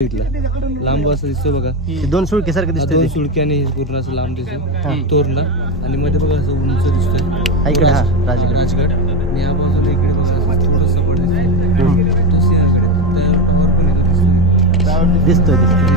लांब असं दिसतो बघा, दोन सुळके सारखं दिसतं. दोन सुळके आणि पूर्ण असं लांब दिसतो तोरणा, आणि मध्ये बघा असं उंच दिसतोय इकडे राजगड. आणि या बाजूला इकडे बघा थोडं सपाट दिसतो, तो सिंहगड त्यावर पण दिसतोय. दिसतोय इकडे